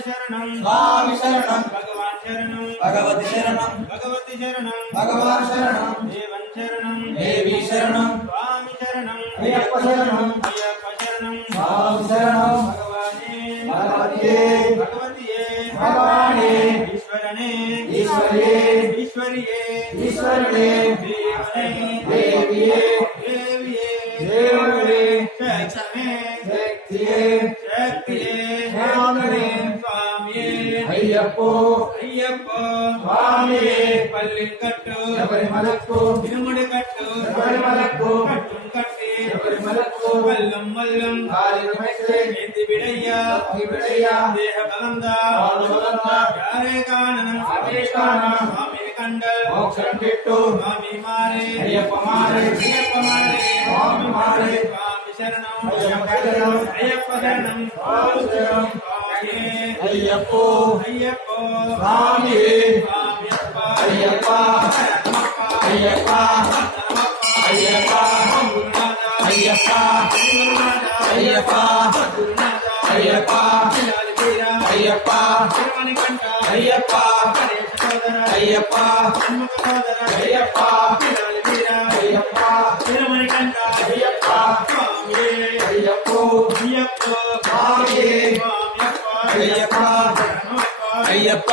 శరణం స్వామి శరణం భగవాన్ శరణం భగవతి శరణం భగవతి శరణం భగవాన్ శరణం దేవన్ శరణం దేవి శరణం స్వామి శరణం అయ్యప్ప శరణం అయ్యప్ప శరణం స్వామి శరణం భగవానే భగవతియే భగవతియే భగవానే ఈశ్వరనే ఈశ్వరియే ఈశ్వరియే ఈశ్వరుడే దేవనే దేవియే దేవియే దేవుడే శక్తమే శక్తియే శక్తియే స్వామినే స్వామియే అయ్యప్పో అయ్యప్ప స్వామియే పల్లికట్టు శబరిమలకు ఇనుముడి కట్టు శబరిమలకు కట్టుం కట్టి శబరిమలకు మల్లం మల్లం కాలికమైతే ఏంది బిడయ్యా అభిప్రాయ దేహ బలందా పాలుబలంగా యారే కాననం ఆదేశాన స్వామి కండల్ మోక్షం పెట్టు స్వామి మారే అయ్యప్ప మారే అయ్యప్ప మారే స్వామి మారే స్వామి శరణం అయ్యప్ప శరణం అయ్యప్ప శరణం స్వామి శరణం స్వామియే అయ్యప్పో అయ్యప్ప స్వామియే స్వామియప్ప అయ్యప్ప అయ్యప్ప అయ్యప్ప అయ్యప్ప అయ్యప్ప అయ్యప్ప అయ్యప్ప అయ్యప్ప అయ్యప్ప అయ్యప్ప అయ్యప్ప అయ్యప్ప అయ్యప్పో స్వామియే అయ్యప్ప అయ్యప్ప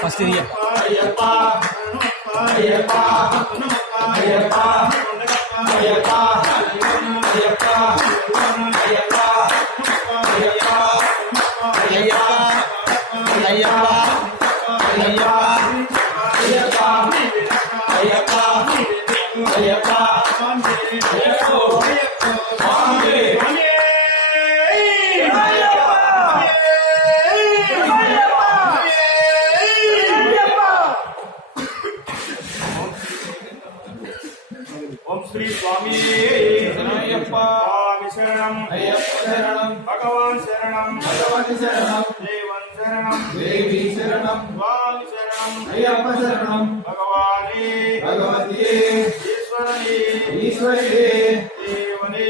ఫస్ట్ అయ్యప్ప అయ్యప్ప అయ్యప్ప అయ్యప్ప అయ్యప్ప అయ్యప్ప అయ్యప్ప అయ్యప్ప అయ్యప్ప అయ్యప్ప అయ్యప్ప అయ్యప్ప అయ్యప్ప అయ్యప్పో స్వామి ఓం శ్రీ స్వామి అయ్యప్ప స్వామి శరణం అయ్యప్ప శరణం భగవాన్ శరణం భగవతి శరణం దేవన్ శరణం దేవి శరణం స్వామి శరణం అయ్యప్ప శరణం భగవానే భగవతియే ఈశ్వరనే ఈశ్వరియే దేవనే